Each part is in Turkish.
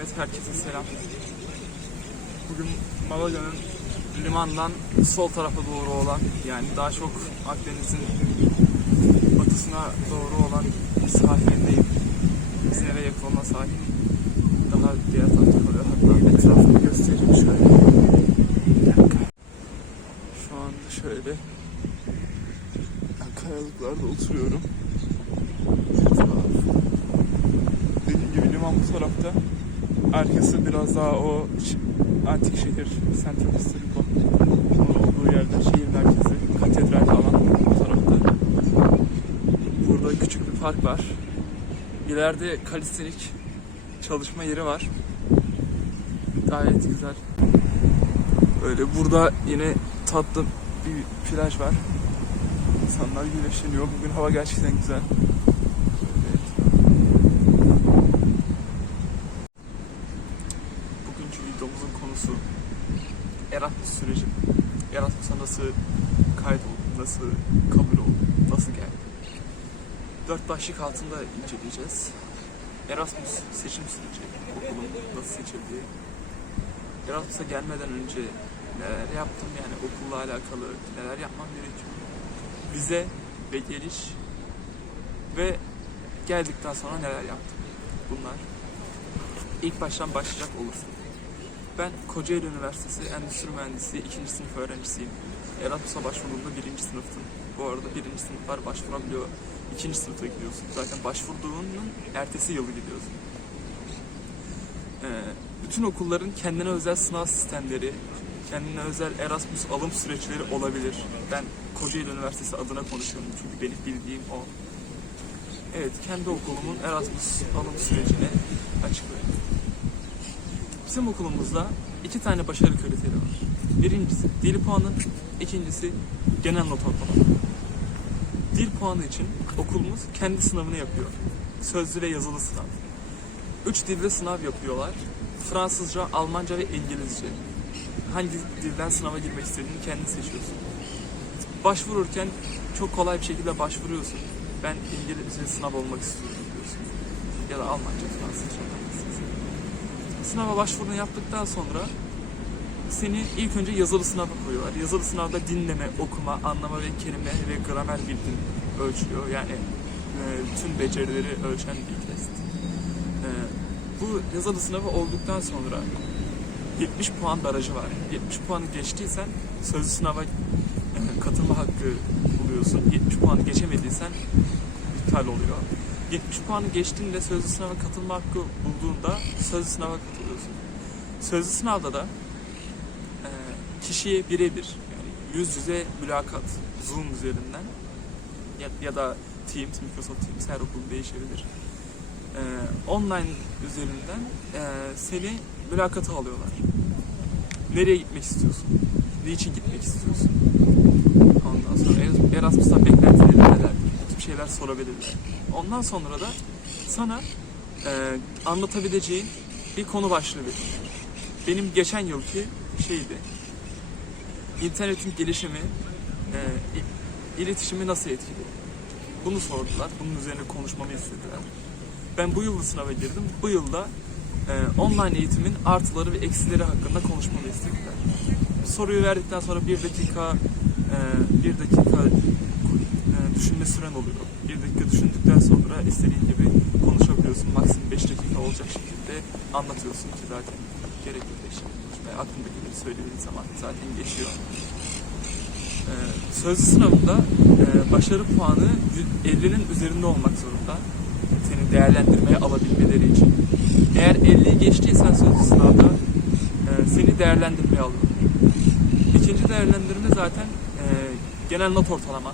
Evet herkese selam. Bugün Malaga'nın limandan sol tarafa doğru olan yani daha çok Akdeniz'in batısına doğru olan sahilindeyim. Biz nereye yakın olan sahil daha diğer tarafta kalıyor. Hatta etrafını göstereyim şöyle. Şu anda şöyle kayalıklarda oturuyorum. Dediğim gibi liman bu tarafta. Arkası biraz daha o antik şehir, Central Historico olduğu yerde, şehir merkezi, katedral falan bu tarafta. Burada küçük bir park var. İleride kalistenik çalışma yeri var. Gayet güzel. Böyle burada yine tatlı bir plaj var. İnsanlar güneşleniyor. Bugün hava gerçekten güzel. Evet. Bugünkü videomuzun konusu Erasmus süreci. Erasmus'a nasıl kaydoldum, nasıl kabul oldum, nasıl geldim. Dört başlık altında inceleyeceğiz. Erasmus seçim süreci, okulum nasıl seçildi, Erasmus'a gelmeden önce neler yaptım yani okulla alakalı neler yapmam gerekiyor. Vize ve geliş ve geldikten sonra neler yaptım. Bunlar. İlk baştan başlayacak olursak. Ben Kocaeli Üniversitesi Endüstri Mühendisliği 2. sınıf öğrencisiyim. Erasmus'a başvurduğumda birinci sınıftım. Bu arada birinci sınıflar başvurabiliyor. İkinci sınıfta gidiyorsun. Zaten başvurduğunun ertesi yılı gidiyorsun. Ee, bütün okulların kendine özel sınav sistemleri, kendine özel Erasmus alım süreçleri olabilir. Ben Kocaeli Üniversitesi adına konuşuyorum çünkü benim bildiğim o. Evet, kendi okulumun Erasmus alım sürecini açıklayayım. Bizim okulumuzda iki tane başarı kriteri var. Birincisi dil puanı, ikincisi genel not ortalama. Dil puanı için okulumuz kendi sınavını yapıyor. Sözlü ve yazılı sınav. Üç dilde sınav yapıyorlar. Fransızca, Almanca ve İngilizce. Hangi dilden sınava girmek istediğini kendin seçiyorsun. Başvururken çok kolay bir şekilde başvuruyorsun. Ben İngilizce sınav olmak istiyorum diyorsun. Ya da Almanca, Fransızca. hangisiyse. Sınava başvurunu yaptıktan sonra seni ilk önce yazılı sınava koyuyorlar. Yazılı sınavda dinleme, okuma, anlama ve kelime ve gramer bilgin ölçülüyor. Yani e, tüm becerileri ölçen bir test. E, bu yazılı sınavı olduktan sonra 70 puan barajı var. 70 puanı geçtiysen sözlü sınava e, katılma hakkı buluyorsun. 70 puanı geçemediysen iptal oluyor. 70 puanı geçtiğinde sözlü sınava katılma hakkı bulduğunda sözlü sınava katılıyorsun. Sözlü sınavda da e, kişiye birebir yani yüz yüze mülakat Zoom üzerinden ya, ya da Teams, Microsoft Teams her okul değişebilir. E, online üzerinden e, seni mülakata alıyorlar. Nereye gitmek istiyorsun? Niçin gitmek istiyorsun? Ondan sonra Eras- Erasmus'tan beklentileri neler? Şeyler sorabilirler. Ondan sonra da sana e, anlatabileceğin bir konu başlığı verir. Benim geçen yılki şeydi. İnternetin gelişimi e, iletişimi nasıl etkiledi? Bunu sordular. Bunun üzerine konuşmamı istediler. Ben bu yıl sınava girdim. Bu yılda e, online eğitimin artıları ve eksileri hakkında konuşmamı istediler. Soruyu verdikten sonra bir dakika e, bir dakika düşünme süren oluyor. Bir dakika düşündükten sonra istediğin gibi konuşabiliyorsun. Maksimum 5 dakika olacak şekilde anlatıyorsun ki zaten gerekli 5 dakika konuşmaya. Aklındakileri söylediğin zaman zaten geçiyor. E, sözlü sınavında e, başarı puanı 50'nin üzerinde olmak zorunda. Seni değerlendirmeye alabilmeleri için. Eğer 50'yi geçtiysen sözlü sınavda e, seni değerlendirmeye alıyor. İkinci değerlendirme zaten e, genel not ortalama.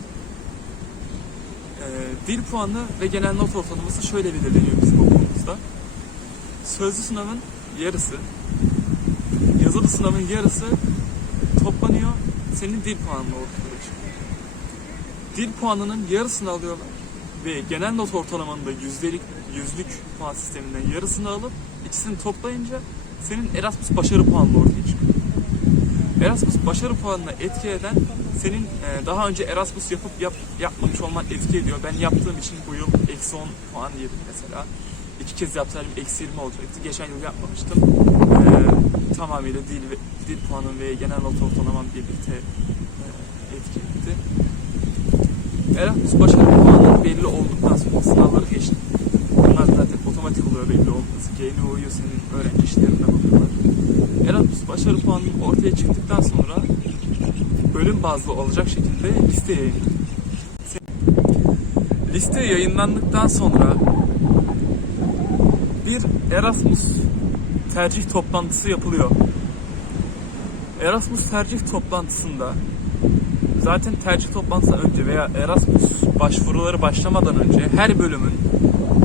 E, dil puanı ve genel not ortalaması şöyle belirleniyor bizim okulumuzda. Sözlü sınavın yarısı, yazılı sınavın yarısı toplanıyor, senin dil puanına ortaya çıkıyor. Dil puanının yarısını alıyorlar ve genel not ortalamanın da yüzdelik, yüzlük puan sisteminden yarısını alıp ikisini toplayınca senin Erasmus başarı puanı ortaya çıkıyor. Erasmus başarı puanına etki eden senin e, daha önce Erasmus yapıp yap, yapmamış olman etki ediyor. Ben yaptığım için bu yıl eksi 10 puan yedim mesela. iki kez yapsaydım eksi 20 olacaktı. Geçen yıl yapmamıştım. Ee, tamamıyla dil, dil puanım ve genel not ortalamam birlikte e, etki etti. Erasmus başarı puanı belli olduktan sonra sınavları geçtim. Otomatik oluyor belli olması. GNU'yu senin öğrenci işlerinden bakıyorlar. Erasmus başarı puanının ortaya çıktıktan sonra bölüm bazlı olacak şekilde liste yayınlandı. Liste yayınlandıktan sonra bir Erasmus tercih toplantısı yapılıyor. Erasmus tercih toplantısında zaten tercih toplantısından önce veya Erasmus başvuruları başlamadan önce her bölümün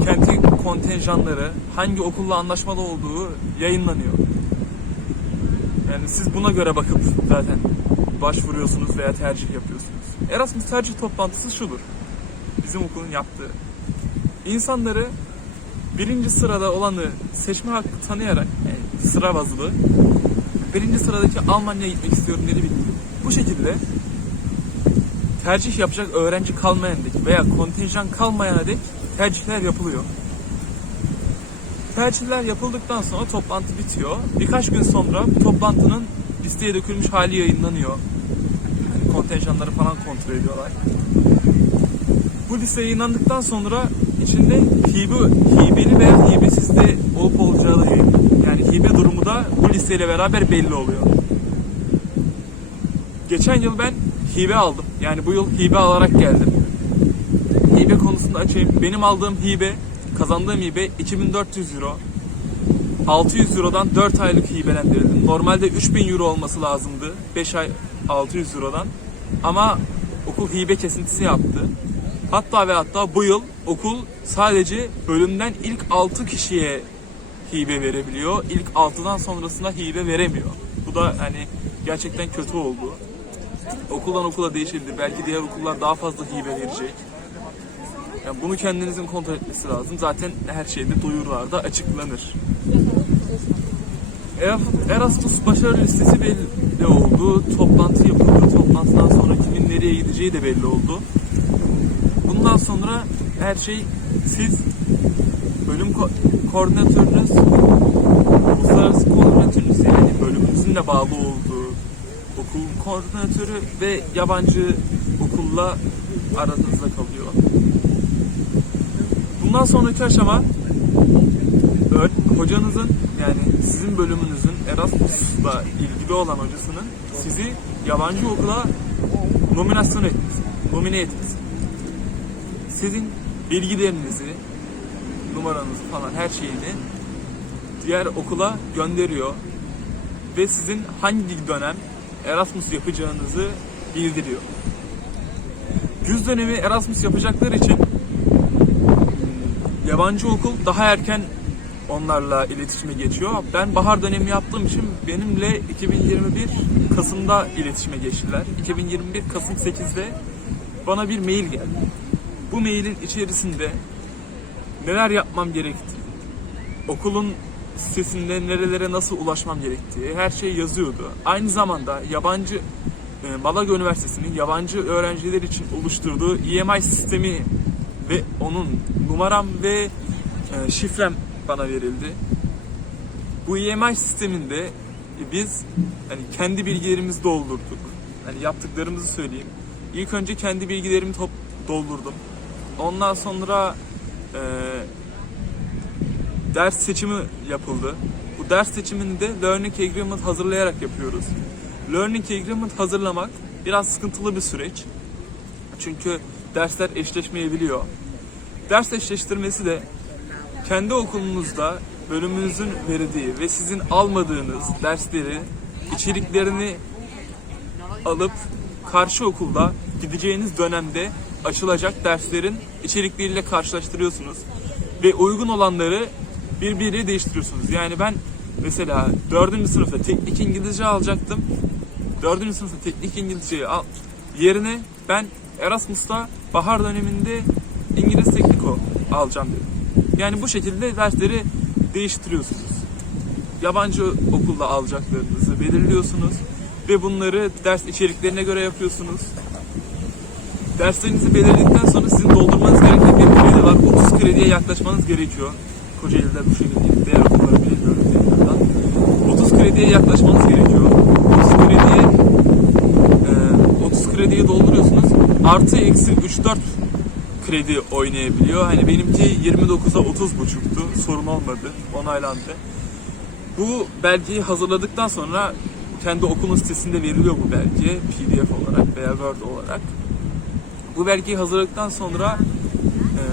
kendi kontenjanları hangi okulla anlaşmalı olduğu yayınlanıyor. Yani siz buna göre bakıp zaten başvuruyorsunuz veya tercih yapıyorsunuz. Erasmus tercih toplantısı şudur. Bizim okulun yaptığı. İnsanları birinci sırada olanı seçme hakkı tanıyarak yani sıra bazlı birinci sıradaki Almanya'ya gitmek istiyorum dedi bitti. Bu şekilde tercih yapacak öğrenci kalmayan dek veya kontenjan kalmayana dek tercihler yapılıyor. Tercihler yapıldıktan sonra toplantı bitiyor. Birkaç gün sonra toplantının listeye dökülmüş hali yayınlanıyor. Yani kontenjanları falan kontrol ediyorlar. Bu liste yayınlandıktan sonra içinde hibe, hibeli veya hibesiz de olup olacağı da yayınlanıyor. Yani hibe durumu da bu listeyle beraber belli oluyor. Geçen yıl ben hibe aldım. Yani bu yıl hibe alarak geldim. Konusunda açayım. Benim aldığım hibe, kazandığım hibe 2400 euro. 600 Euro'dan 4 aylık hibelendirildim. Normalde 3000 Euro olması lazımdı. 5 ay 600 Euro'dan. Ama okul hibe kesintisi yaptı. Hatta ve hatta bu yıl okul sadece bölümden ilk 6 kişiye hibe verebiliyor. İlk 6'dan sonrasına hibe veremiyor. Bu da hani gerçekten kötü oldu. Okuldan okula değişebilir. Belki diğer okullar daha fazla hibe verecek. Yani bunu kendinizin kontrol etmesi lazım. Zaten her şeyde duyurularda açıklanır. Er- Erasmus başarı listesi belli oldu. Toplantı yapıldı. Toplantıdan sonra kimin nereye gideceği de belli oldu. Bundan sonra her şey siz bölüm ko- koordinatörünüz, uluslararası koordinatörünüz yani bölümünüzün de bağlı olduğu okul koordinatörü ve yabancı okulla aranızda kalıyor. Bundan sonraki aşama hocanızın yani sizin bölümünüzün Erasmus'la ilgili olan hocasının sizi yabancı okula nominasyon etmesi, nomine etmesi. Sizin bilgilerinizi, numaranızı falan her şeyini diğer okula gönderiyor ve sizin hangi dönem Erasmus yapacağınızı bildiriyor. Güz dönemi Erasmus yapacaklar için yabancı okul daha erken onlarla iletişime geçiyor. Ben bahar dönemi yaptığım için benimle 2021 Kasım'da iletişime geçtiler. 2021 Kasım 8'de bana bir mail geldi. Bu mailin içerisinde neler yapmam gerektiği, okulun sitesinde nerelere nasıl ulaşmam gerektiği her şey yazıyordu. Aynı zamanda yabancı e, Malaga Üniversitesi'nin yabancı öğrenciler için oluşturduğu EMI sistemi ve onun numaram ve e, şifrem bana verildi. Bu EMI sisteminde biz hani kendi bilgilerimizi doldurduk. Hani yaptıklarımızı söyleyeyim. İlk önce kendi bilgilerimi top doldurdum. Ondan sonra e, ders seçimi yapıldı. Bu ders seçimini de Learning Agreement hazırlayarak yapıyoruz. Learning Agreement hazırlamak biraz sıkıntılı bir süreç. Çünkü dersler eşleşmeyebiliyor. Ders eşleştirmesi de kendi okulunuzda bölümünüzün verdiği ve sizin almadığınız dersleri, içeriklerini alıp karşı okulda gideceğiniz dönemde açılacak derslerin içerikleriyle karşılaştırıyorsunuz. Ve uygun olanları birbiriyle değiştiriyorsunuz. Yani ben mesela 4. sınıfta teknik İngilizce alacaktım. 4. sınıfta teknik İngilizceyi al yerine ben Erasmus'ta bahar döneminde İngiliz tekniko alacağım dedim. Yani bu şekilde dersleri değiştiriyorsunuz. Yabancı okulda alacaklarınızı belirliyorsunuz ve bunları ders içeriklerine göre yapıyorsunuz. Derslerinizi belirledikten sonra sizin doldurmanız gereken bir kredi var. 30 krediye yaklaşmanız gerekiyor. Kocaeli'de bu şekilde diğer okulları bilmiyorum tekrardan. 30 krediye yaklaşmanız gerekiyor. 30 krediye e, 30 krediyi dolduruyorsunuz. Artı eksi 3-4 kredi oynayabiliyor. Hani benimki 29'a 30 buçuktu. Sorun olmadı. Onaylandı. Bu belgeyi hazırladıktan sonra kendi okulun sitesinde veriliyor bu belge PDF olarak veya Word olarak. Bu belgeyi hazırladıktan sonra e,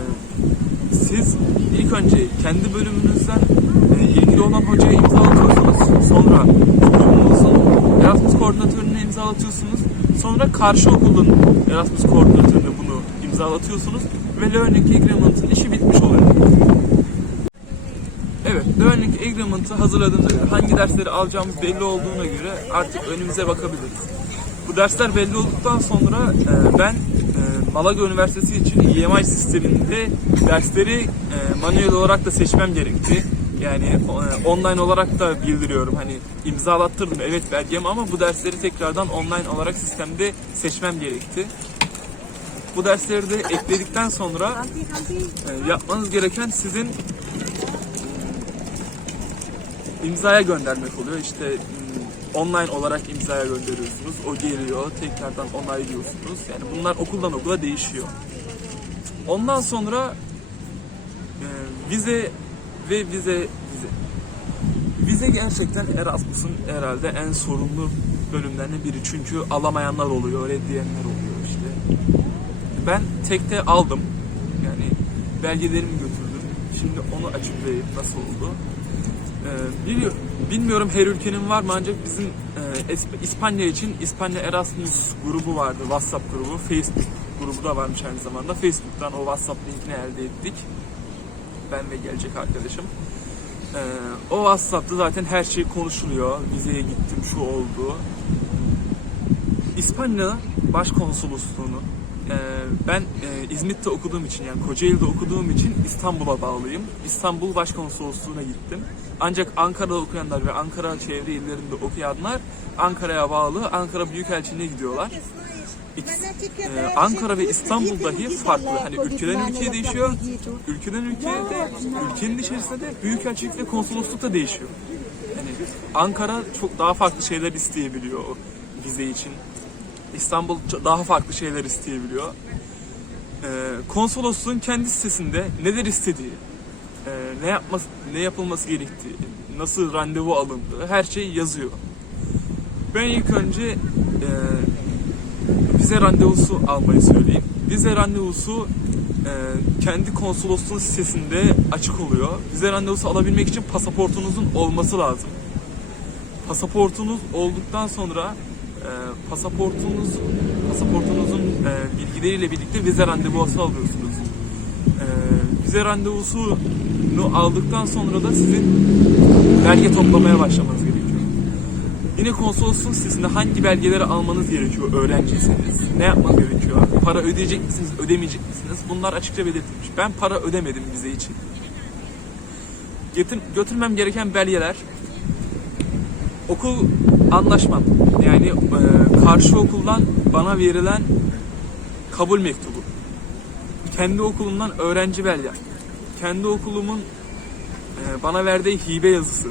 siz ilk önce kendi bölümünüzden e, ilgili olan hocaya imza atıyorsunuz. Sonra okulunuzun Erasmus koordinatörüne imzalatıyorsunuz. Sonra karşı okulun Erasmus koordinatörüne bunu imzalatıyorsunuz ve Learning Agreement'ın işi bitmiş oluyor. Evet, Learning Agreement'ı hazırladığımıza hangi dersleri alacağımız belli olduğuna göre artık önümüze bakabiliriz. Bu dersler belli olduktan sonra e, ben e, Malaga Üniversitesi için EMI sisteminde dersleri e, manuel olarak da seçmem gerekti. Yani e, online olarak da bildiriyorum. Hani imzalattırdım evet belgem ama bu dersleri tekrardan online olarak sistemde seçmem gerekti. Bu dersleri de ekledikten sonra e, yapmanız gereken sizin imzaya göndermek oluyor. İşte mm, online olarak imzaya gönderiyorsunuz. O geliyor. Tekrardan onaylıyorsunuz. Yani bunlar okuldan okula değişiyor. Ondan sonra e, vize ve vize vize. Vize gerçekten Erasmus'un herhalde en sorunlu bölümlerinden biri. Çünkü alamayanlar oluyor, reddiyenler oluyor işte. Ben tekte aldım. Yani belgelerimi götürdüm. Şimdi onu açıklayayım nasıl oldu. Ee, bilmiyorum her ülkenin var mı ancak bizim e, İspanya için İspanya Erasmus grubu vardı. WhatsApp grubu. Facebook grubu da varmış aynı zamanda. Facebook'tan o WhatsApp linkini elde ettik. Ben ve gelecek arkadaşım. Ee, o WhatsApp'ta zaten her şey konuşuluyor. Vizeye gittim şu oldu. İspanya Başkonsolosluğunu e, ben e, İzmit'te okuduğum için yani Kocaeli'de okuduğum için İstanbul'a bağlıyım. İstanbul Başkonsolosluğu'na gittim. Ancak Ankara'da okuyanlar ve Ankara çevre illerinde okuyanlar Ankara'ya bağlı Ankara Büyükelçiliğine gidiyorlar. E, Ankara ve İstanbul dahi farklı. Hani ülkeden ülkeye değişiyor. Ülkeden ülkeye de ülkenin içerisinde de büyükelçilik ve konsolosluk da değişiyor. Yani Ankara çok daha farklı şeyler isteyebiliyor o vize için. İstanbul daha farklı şeyler isteyebiliyor. Ee, konsolosluğun kendi sitesinde neler istediği, e, ne yapması, ne yapılması gerektiği, nasıl randevu alındığı her şey yazıyor. Ben ilk önce e, vize randevusu almayı söyleyeyim. Vize randevusu e, kendi konsolosluğun sitesinde açık oluyor. Vize randevusu alabilmek için pasaportunuzun olması lazım. Pasaportunuz olduktan sonra e, pasaportunuz pasaportunuzun e, bilgileriyle birlikte vize randevusu alıyorsunuz. E, vize randevusunu aldıktan sonra da sizin belge toplamaya başlamanız gerekiyor. Yine konsolosluğun sitesinde hangi belgeleri almanız gerekiyor öğrenciyseniz, ne yapmanız gerekiyor, para ödeyecek misiniz, ödemeyecek misiniz bunlar açıkça belirtilmiş. Ben para ödemedim vize için. Getir, götürmem gereken belgeler okul anlaşmam. Yani e, karşı okuldan bana verilen kabul mektubu. Kendi okulumdan öğrenci belgem. Kendi okulumun e, bana verdiği hibe yazısı.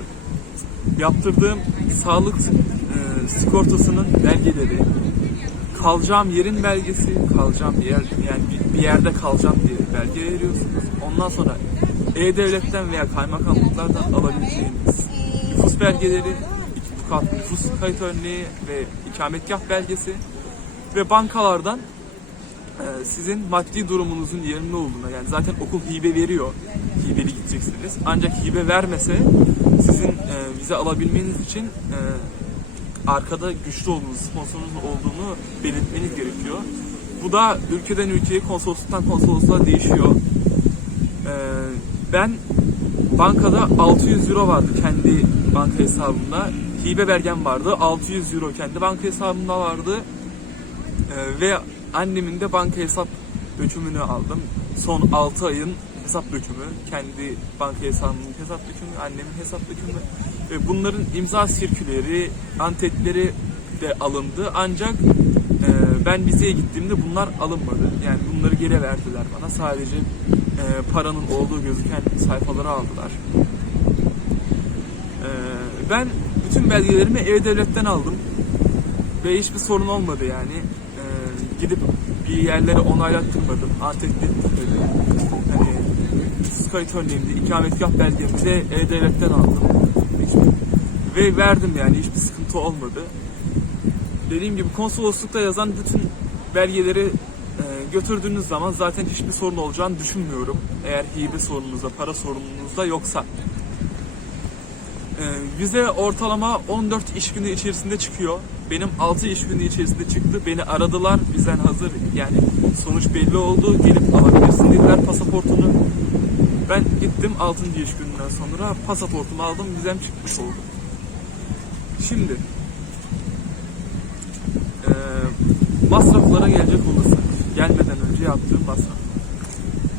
Yaptırdığım sağlık e, sigortasının belgeleri. Kalacağım yerin belgesi, kalacağım bir yer yani bir, yerde kalacağım diye belge veriyorsunuz. Ondan sonra E-Devlet'ten veya kaymakamlıklardan alabileceğiniz nüfus belgeleri, iki kat nüfus kayıt örneği ve ikametgah belgesi ve bankalardan e, sizin maddi durumunuzun yerinde olduğuna yani zaten okul hibe veriyor. Hibeli gideceksiniz. Ancak hibe vermese sizin e, vize alabilmeniz için e, arkada güçlü olduğunuz, sponsorunuz olduğunu belirtmeniz gerekiyor. Bu da ülkeden ülkeye, konsolosluktan konsolosluğa değişiyor. E, ben bankada 600 euro vardı kendi banka hesabımda. Hibe belgem vardı. 600 euro kendi banka hesabımda vardı. Ee, ve annemin de banka hesap dökümünü aldım. Son 6 ayın hesap dökümü, kendi banka hesabımın hesap dökümü, annemin hesap dökümü ve bunların imza sirküleri, antetleri de alındı. Ancak e, ben vizeye gittiğimde bunlar alınmadı. Yani bunları geri verdiler bana. Sadece e, paranın olduğu gözüken sayfaları aldılar. E, ben bütün belgelerimi E-Devlet'ten aldım ve hiçbir sorun olmadı yani. E, gidip bir yerlere onaylattırmadım. Artık dedi. Hani Skype örneğimde ikametgah belgemi de E-Devlet'ten aldım. Ve verdim yani hiçbir sıkıntı olmadı. Dediğim gibi konsoloslukta yazan bütün belgeleri e, götürdüğünüz zaman zaten hiçbir sorun olacağını düşünmüyorum. Eğer hibe sorununuzda, para sorununuzda yoksa. E, vize ortalama 14 iş günü içerisinde çıkıyor. Benim 6 iş günü içerisinde çıktı. Beni aradılar. Vizen hazır. Yani sonuç belli oldu. Gelip alabilirsin dediler pasaportunu. Ben gittim 6. iş gününden sonra pasaportumu aldım. Vizem çıkmış oldu. Şimdi eee, masraflara gelecek olursak gelmeden önce yaptığım masraf.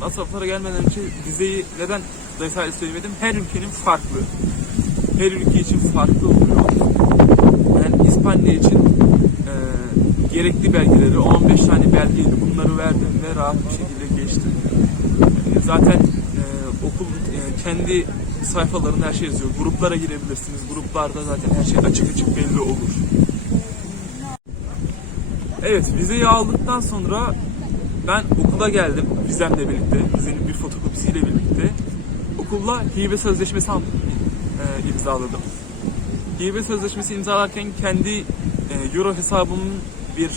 Masraflara gelmeden önce vizeyi neden detaylı söylemedim? Her ülkenin farklı. Her ülke için farklı oluyor. Ben İspanya için eee, gerekli belgeleri 15 tane belgeydi. Bunları verdim ve rahat bir şekilde geçtim. E, Zaten e, e, kendi sayfalarında her şey yazıyor. Gruplara girebilirsiniz. Gruplarda zaten her şey açık açık belli olur. Evet, vizeyi aldıktan sonra ben okula geldim vizemle birlikte, vizenin bir fotokopisiyle birlikte. Okulla hibe sözleşmesi e, imzaladım. Hibe sözleşmesi imzalarken kendi e, euro hesabımın bir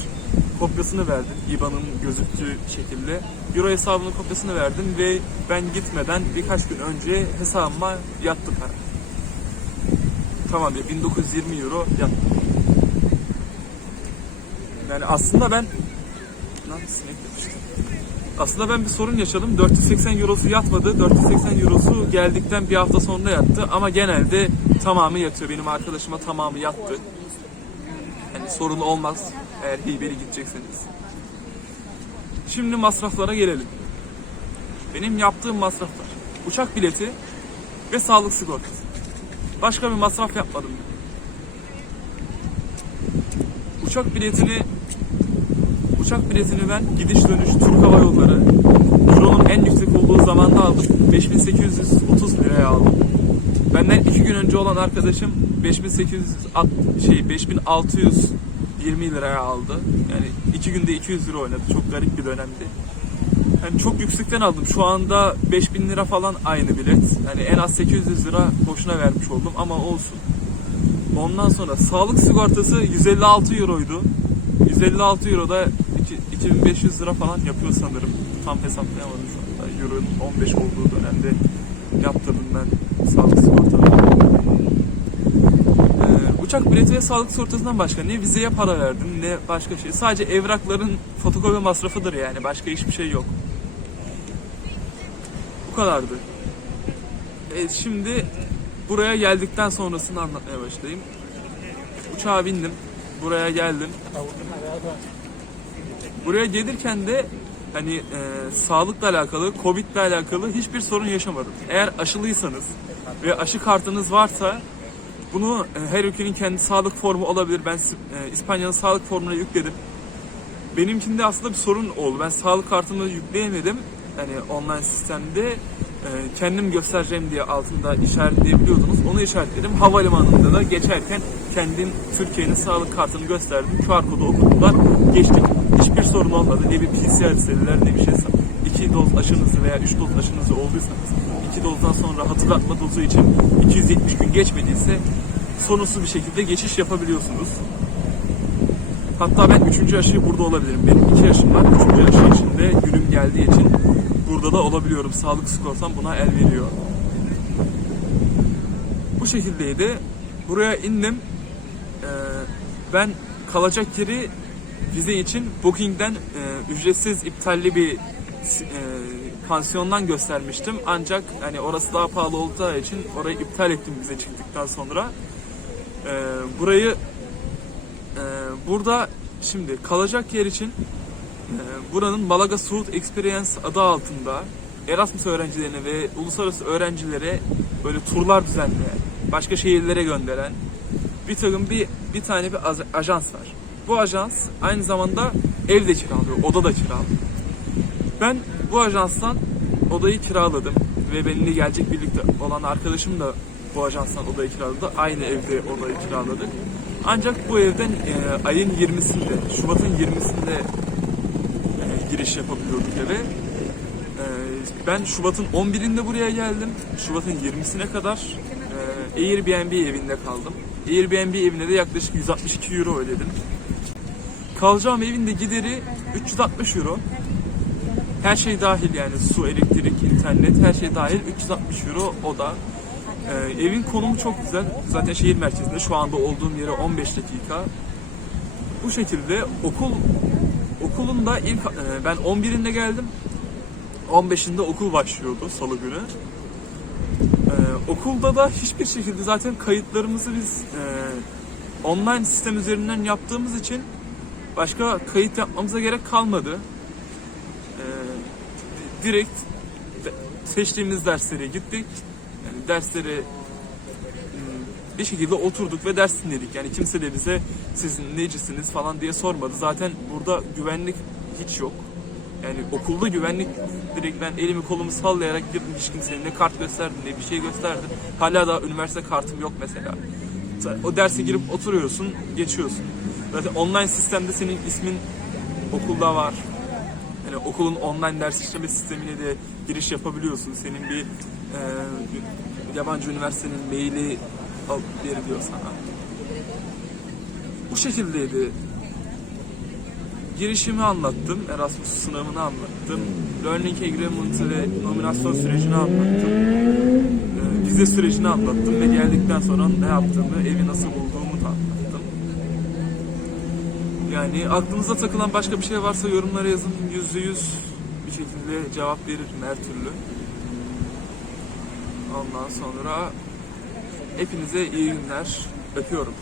kopyasını verdim. IBAN'ın gözüktüğü şekilde. Euro hesabının kopyasını verdim ve ben gitmeden birkaç gün önce hesabıma yattı para. Tamam ya 1920 euro yattı. Yani aslında ben lan sinek. Aslında ben bir sorun yaşadım. 480 eurosu yatmadı. 480 eurosu geldikten bir hafta sonra yattı. Ama genelde tamamı yatıyor. Benim arkadaşıma tamamı yattı. Yani sorun olmaz eğer hibeli gidecekseniz. Şimdi masraflara gelelim. Benim yaptığım masraflar. Uçak bileti ve sağlık sigortası. Başka bir masraf yapmadım. Uçak biletini uçak biletini ben gidiş dönüş Türk Hava Yolları Euro'nun en yüksek olduğu zamanda aldım. 5830 liraya aldım. Benden iki gün önce olan arkadaşım 5800 şey 5600 20 liraya aldı. Yani iki günde 200 lira oynadı. Çok garip bir dönemdi. Yani çok yüksekten aldım. Şu anda 5000 lira falan aynı bilet. Yani en az 800 lira boşuna vermiş oldum ama olsun. Ondan sonra sağlık sigortası 156 euroydu. 156 euro da 2500 lira falan yapıyor sanırım. Tam hesaplayamadım şu. Euro'nun 15 olduğu dönemde yaptırdım ben sağlık sigortası. Uçak bileti ve sağlık sigortasından başka ne vizeye para verdim ne başka şey. Sadece evrakların fotokopi masrafıdır yani. Başka hiçbir şey yok. Bu kadardı. E, şimdi buraya geldikten sonrasını anlatmaya başlayayım. Uçağa bindim. Buraya geldim. Buraya gelirken de hani e, sağlıkla alakalı, Covid ile alakalı hiçbir sorun yaşamadım. Eğer aşılıysanız ve aşı kartınız varsa bunu e, her ülkenin kendi sağlık formu olabilir. Ben e, İspanya'nın sağlık formuna yükledim. Benimkinde aslında bir sorun oldu. Ben sağlık kartımı yükleyemedim. Hani online sistemde e, kendim göstereceğim diye altında işaretleyebiliyordunuz. Onu işaretledim. Havalimanında da geçerken kendim Türkiye'nin sağlık kartını gösterdim. QR kodu okuttular. Geçtik. Hiçbir sorun olmadı. Ne bir PCR istediler ne bir şey. İki doz aşınızı veya üç doz aşınızı olduysanız iki dozdan sonra hatırlatma dozu için 270 gün geçmediyse sorunsuz bir şekilde geçiş yapabiliyorsunuz. Hatta ben üçüncü aşıyı burada olabilirim. Benim iki yaşım var. Üçüncü aşı için de günüm geldiği için burada da olabiliyorum. Sağlık sigortam buna el veriyor. Bu şekildeydi. Buraya indim. Ee, ben kalacak yeri vize için Booking'den e, ücretsiz iptalli bir e, pansiyondan göstermiştim. Ancak hani orası daha pahalı olacağı için orayı iptal ettim vize çıktıktan sonra. Ee, burayı ee, burada şimdi kalacak yer için e, buranın Malaga Suud Experience adı altında Erasmus öğrencilerine ve uluslararası öğrencilere böyle turlar düzenleyen, başka şehirlere gönderen bir takım bir bir tane bir ajans var. Bu ajans aynı zamanda ev de kiralıyor, oda da kiralıyor. Ben bu ajanstan odayı kiraladım ve benimle gelecek birlikte olan arkadaşım da bu ajanstan odayı kiraladı. Aynı evde odayı kiraladık. Ancak bu evden e, ayın 20'sinde, Şubat'ın 20'sinde e, giriş yapabiliyorduk eve. E, ben Şubat'ın 11'inde buraya geldim. Şubat'ın 20'sine kadar e, Airbnb evinde kaldım. Airbnb evine de yaklaşık 162 euro ödedim. Kalacağım evin de gideri 360 euro. Her şey dahil yani su, elektrik, internet her şey dahil 360 euro oda. Ee, evin konumu çok güzel. Zaten şehir merkezinde şu anda olduğum yere 15 dakika. Bu şekilde okul okulun da ilk e, ben 11'inde geldim. 15'inde okul başlıyordu salı günü. Ee, okulda da hiçbir şekilde zaten kayıtlarımızı biz e, online sistem üzerinden yaptığımız için başka kayıt yapmamıza gerek kalmadı. Direkt seçtiğimiz derslere gittik. Yani dersleri hmm, bir şekilde oturduk ve ders dinledik. Yani kimse de bize siz necisiniz falan diye sormadı. Zaten burada güvenlik hiç yok. Yani okulda güvenlik direkt ben elimi kolumu sallayarak girdim hiç kimsenin ne kart gösterdim ne bir şey gösterdim. Hala da üniversite kartım yok mesela. O derse girip oturuyorsun, geçiyorsun. Zaten online sistemde senin ismin okulda var. Yani okulun online ders işleme sistemine de giriş yapabiliyorsun. Senin bir e, yabancı üniversitenin maili veriliyor sana. Bu şekildeydi. Girişimi anlattım, Erasmus sınavını anlattım, Learning Agreement'ı ve nominasyon sürecini anlattım, e, vize sürecini anlattım ve geldikten sonra ne yaptığımı, evi nasıl bulduğumu. Yani aklınıza takılan başka bir şey varsa yorumlara yazın, yüzde yüz bir şekilde cevap veririm her türlü. Ondan sonra hepinize iyi günler, öpüyorum.